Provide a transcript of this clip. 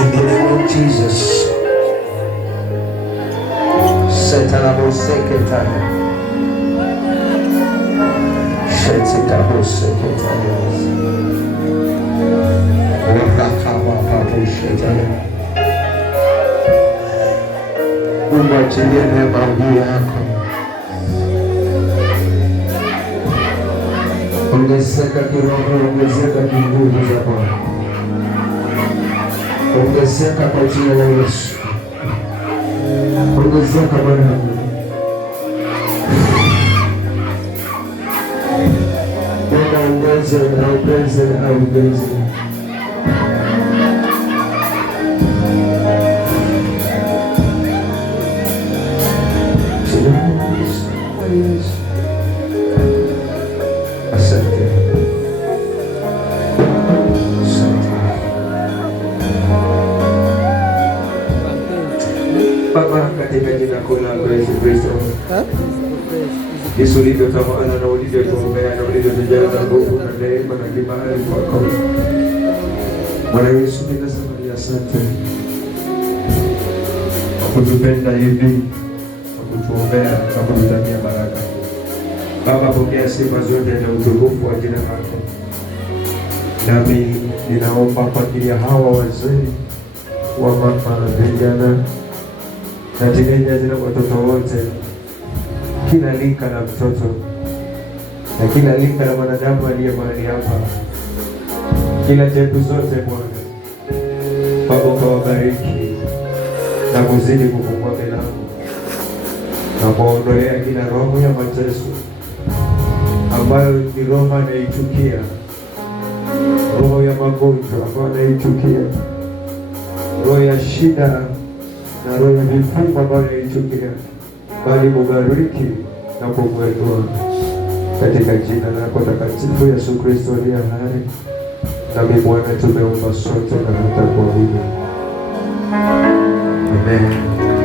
In the name of Jesus, Setalabo Seketaya, Shetitabo Seketaya, Rakaba Papu Shetaya. Umachilie neema yako, ongezeka kiroho, ongezeka kinguvu za Bwana, ongezeka kwa jina la Yesu, ongezeka Bwana. Bwana ongeze na ongeze na ongeze. Baba, katika jina kuu la Yesu Kristo, Yesu ulivyotamana na ulivyotuombea na ulivyotujaza nguvu na neema na kibali kwako. Bwana Yesu, ninasema ni asante kwa kutupenda hivi, kwa kutuombea na kututakia baraka. Baba, pokea sifa zote na utukufu wa jina lako. Nami ninaomba kwa ajili ya hawa wazee, wa mama na vijana, na teenagers na watoto wote, kila lika la mtoto na kila lika la mwanadamu aliye mahali hapa, kila jebu zote Bwana. Baba, kawabariki na kuzidi kufungua milango na kuondolea kila roho ya mateso ambayo ni roho anaichukia, roho ya magonjwa ambayo anaichukia, roho ya shida na roho ya vifungo ambayo anaichukia, bali mubariki na kumwinua katika jina lako takatifu Yesu Kristo aliye hai. Nami Bwana tumeomba sote na hata kuamini. Amen.